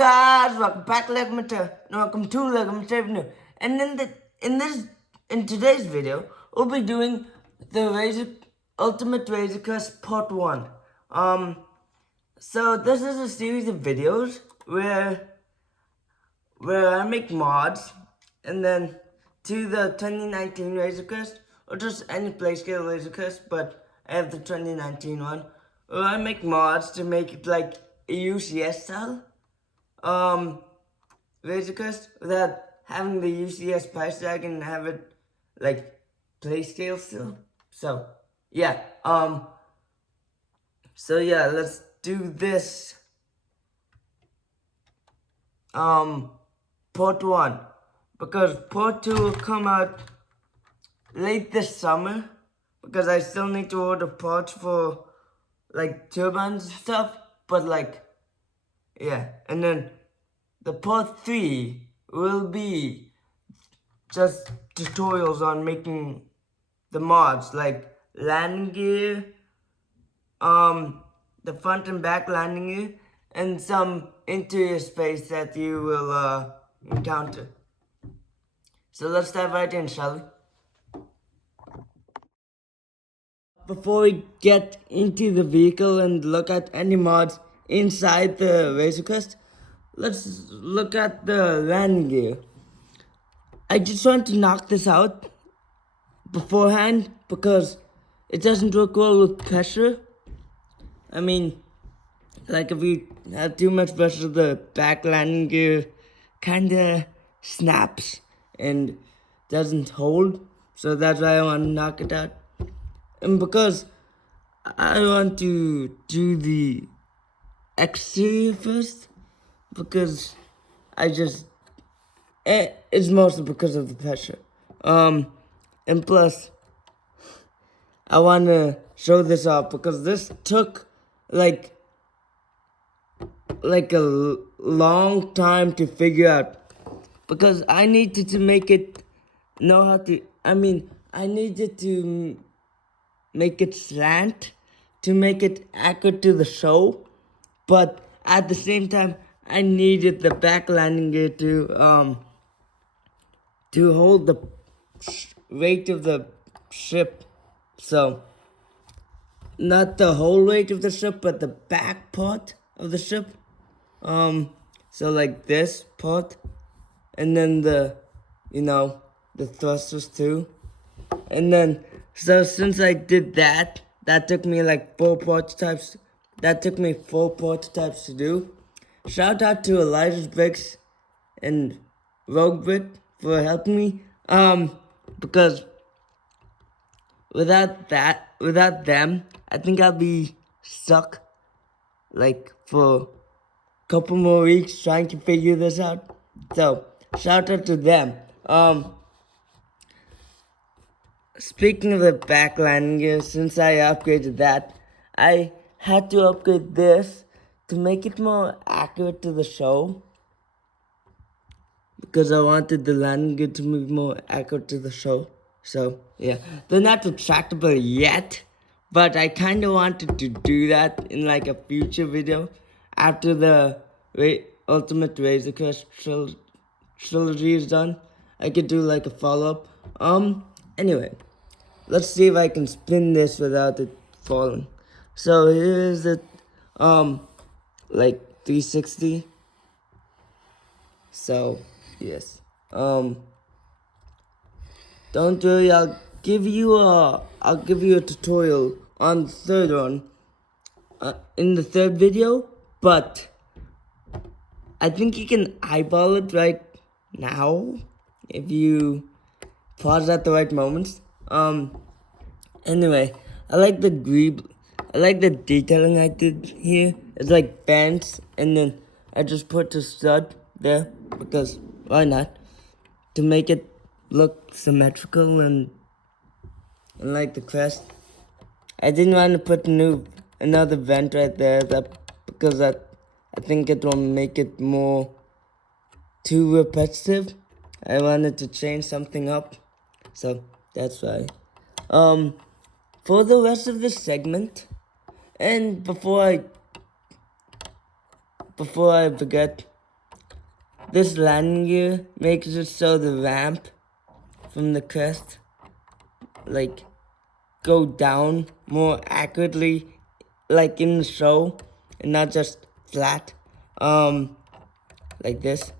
guys, welcome back to New. And in today's video, we'll be doing the Ultimate Razor Crest Part 1. So this is a series of videos where I make mods, and then to the 2019 Razor Crest, or just any playscale Razor Crest, but I have the 2019 one, where I make mods to make it like a UCS style Razor Crest without having the UCS price tag and have it like playscale still. So yeah, let's do this part 1, because part 2 will come out late this summer, because I still need to order parts for like turbines and stuff, but like, yeah. And then the part 3 will be just tutorials on making the mods, like landing gear, the front and back landing gear, and some interior space that you will encounter. So let's dive right in, shall we? Before we get into the vehicle and look at any mods inside the Razor Crest, let's look at the landing gear. I just want to knock this out beforehand because it doesn't work well with pressure. I mean, like if you have too much pressure, the back landing gear kinda snaps and doesn't hold. So that's why I want to knock it out. And because I want to do the exterior first, because it's mostly because of the pressure. And plus, I want to show this off because this took like a long time to figure out, because I needed to make it I needed to make it slant to make it accurate to the show, but at the same time I needed the back landing gear to hold the weight of the ship. So not the whole weight of the ship, but the back part of the ship. So like this part, and then the thrusters too. And then, so since I did that took me like 4 prototypes. That took me 4 prototypes to do. Shout out to Elijah's Bricks and Rogue Brick for helping me. Because without them, I think I'll be stuck like for a couple more weeks trying to figure this out. So shout out to them. Speaking of the back landing gear, since I upgraded that, I had to upgrade this to make it more accurate to the show, because I wanted the landing gear to be more accurate to the show. So yeah, they're not retractable yet, but I kind of wanted to do that in like a future video after the Ultimate Razor Crest trilogy is done. I could do like a follow-up. Anyway, let's see if I can spin this without it falling. So here's it, like 360. So yes, don't worry, I'll give you a tutorial on the third one, in the third video, but I think you can eyeball it right now if you pause at the right moments. Anyway, I like the detailing I did here. It's like bands, and then I just put the stud there because why not? To make it look symmetrical and like the crest. I didn't want to put another vent right there because I think it will make it more too repetitive. I wanted to change something up, so that's why. For the rest of this segment, and before I forget, this landing gear makes it so the ramp from the crest like go down more accurately, like in the show, and not just flat. Like this.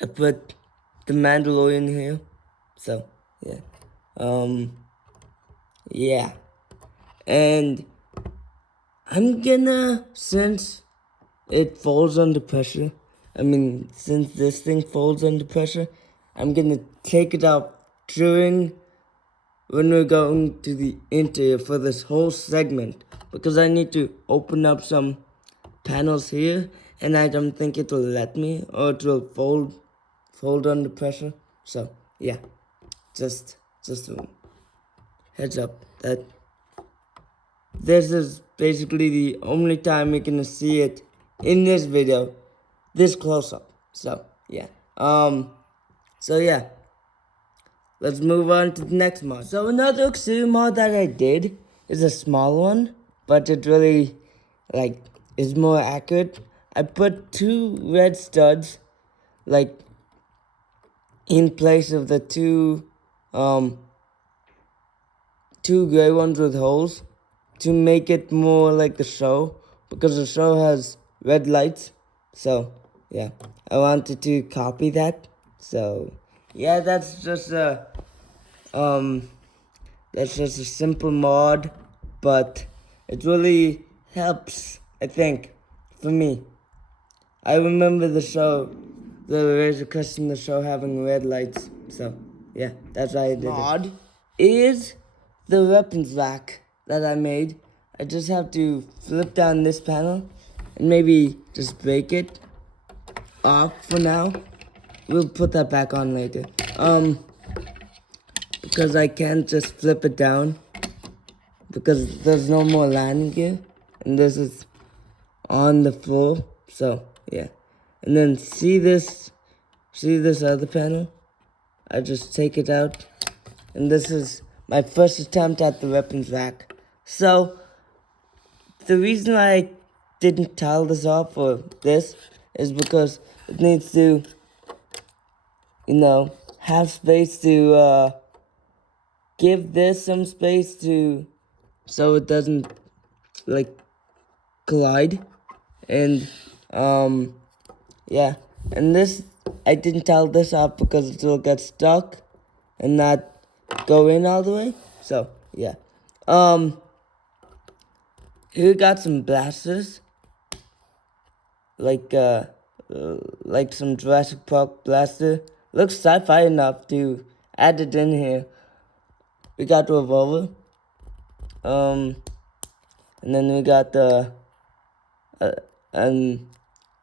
I put the Mandalorian here, so yeah. Yeah, and I'm gonna, since it falls under pressure, since this thing falls under pressure, I'm gonna take it out during when we're going to the interior for this whole segment, because I need to open up some panels here, and I don't think it will let me, or it will fold under pressure. So yeah, just a heads up that this is basically the only time you're gonna see it in this video, this close up. So yeah, so yeah, let's move on to the next mod. So another exterior mod that I did is a small one, but it really is more accurate. I put 2 red studs in place of the two gray ones with holes to make it more like the show, because the show has red lights. So yeah, I wanted to copy that. So yeah, that's just a simple mod, but it really helps, I think, for me. I remember the show, the Razor Crest in the show having red lights. So yeah, that's why I did mod it. Is the weapons rack that I made. I just have to flip down this panel and maybe just break it off for now. We'll put that back on later. Because I can't just flip it down because there's no more landing gear, and this is on the floor. So yeah, and then see this other panel? I just take it out, and this is my first attempt at the weapons rack. So the reason I didn't tile this off for this is because it needs to, have space to give this some space to, so it doesn't collide. And yeah, and this, I didn't tile this off because it will get stuck and not go in all the way. So yeah, here we got some blasters, like some Jurassic Park blaster. Looks sci-fi enough to add it in here. We got the revolver, and then we got the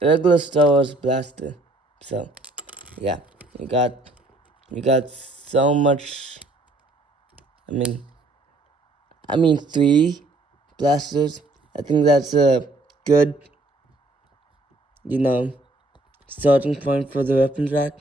regular Star Wars blaster. So yeah, we got so much. I mean 3 blasters. I think that's a good, starting point for the weapons rack.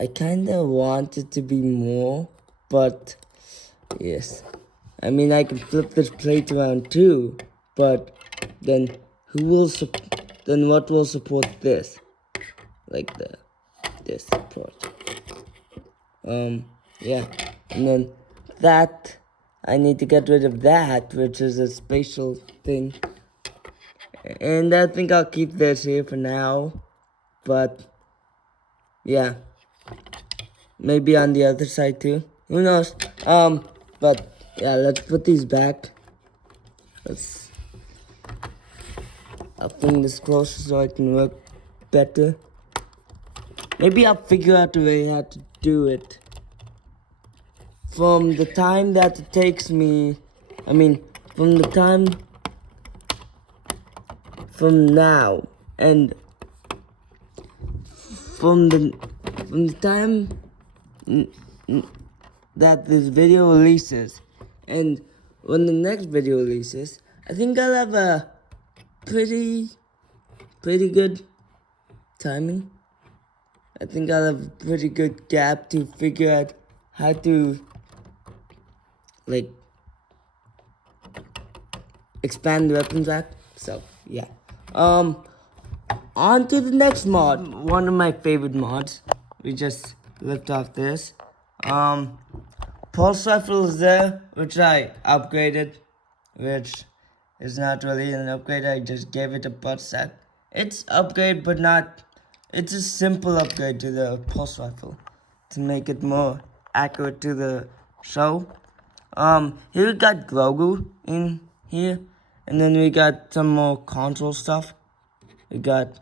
I kinda want it to be more, but yes. I can flip this plate around too, but then what will support this? This support. Yeah. And then that, I need to get rid of that, which is a spatial thing. And I think I'll keep this here for now, but yeah. Maybe on the other side too. Who knows? But yeah, let's put these back. I'll bring this closer so I can work better. Maybe I'll figure out a way how to do it. From the time that it takes me, from the time from now, and from the time that this video releases, and when the next video releases, I think I'll have a pretty good timing. I think I'll have a pretty good gap to figure out how to expand the weapons rack. So yeah, on to the next mod. One of my favorite mods. We just lift off this. Pulse rifle is there, which I upgraded, which is not really an upgrade. I just gave it a butt set. It's upgrade, but not. It's a simple upgrade to the pulse rifle to make it more accurate to the show. Here we got Grogu in here, and then we got some more console stuff. We got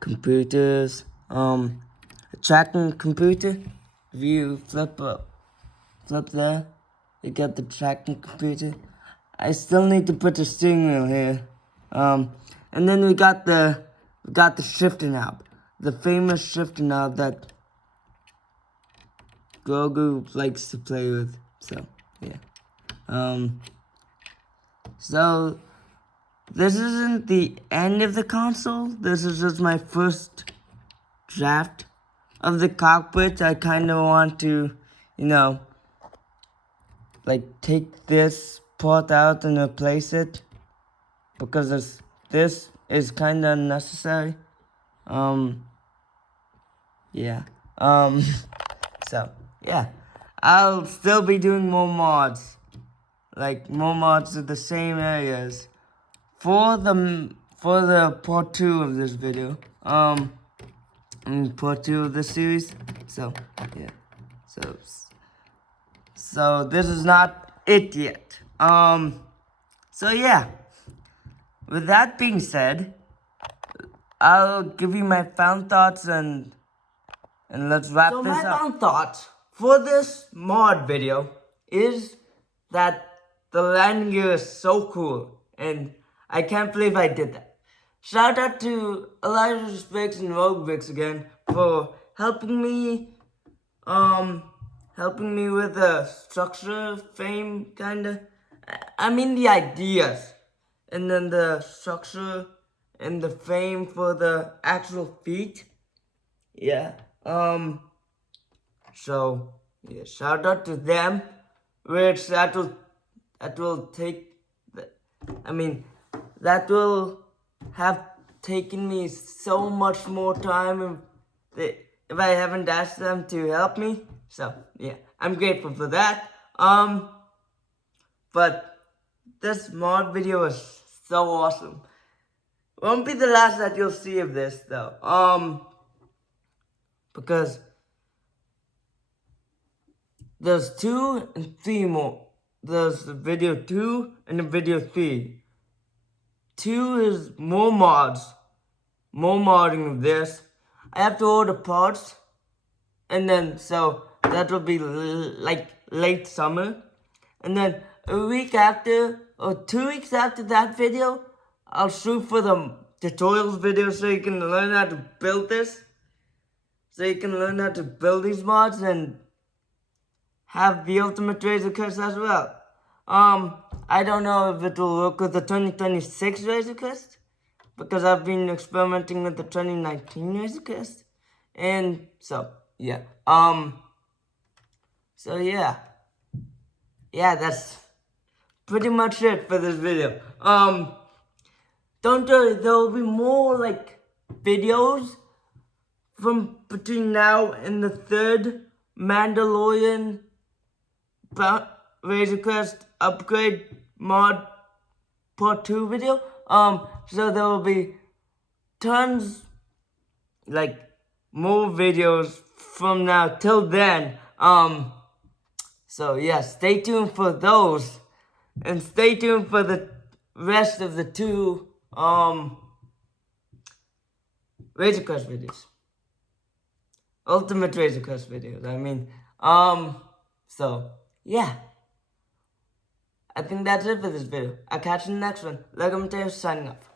computers, a tracking computer. If you flip there, you got the tracking computer. I still need to put the steering wheel here. And then we got the shifter knob, the famous shifter knob that Grogu likes to play with. So yeah. So this isn't the end of the console. This is just my first draft of the cockpit. I kind of want to, like take this part out and replace it because this is kind of unnecessary. Yeah. So yeah, I'll still be doing more mods, like more mods of the same areas for the part 2 of this video. Part 2 of this series. So yeah. So this is not it yet. So yeah. With that being said, I'll give you my final thoughts and let's wrap this up. So my final thoughts for this mod video is that the landing gear is so cool, and I can't believe I did that. Shout out to Elijah Spix and Rogue Vix again for helping me with the structure frame kinda. I mean the ideas, and then the structure and the frame for the actual feet. Yeah. So yeah, shout out to them, which that will have taken me so much more time if I haven't asked them to help me. So yeah, I'm grateful for that. But this mod video is so awesome. Won't be the last that you'll see of this though. Because there's 2 and 3 more. There's the video 2 and the video 3. 2 is more mods. More modding of this. I have to order parts. And then, so that will be like late summer. And then a week after, or 2 weeks after that video, I'll shoot for the tutorials video so you can learn how to build this. So you can learn how to build these mods and have the ultimate Razor Crest as well. I don't know if it will work with the 2026 Razor Crest, because I've been experimenting with the 2019 Razor Crest. And so, yeah. So yeah. Yeah, that's pretty much it for this video. Don't worry, there will be more like videos from between now and the 3rd Mandalorian Razor Crest upgrade mod part 2 video. So there will be tons, like more videos from now till then. So yeah, stay tuned for those, and stay tuned for the rest of the 2 Razor Crest videos. Ultimate Razor Crest videos, I mean. So, yeah. I think that's it for this video. I'll catch you in the next one. Like, I'm signing off.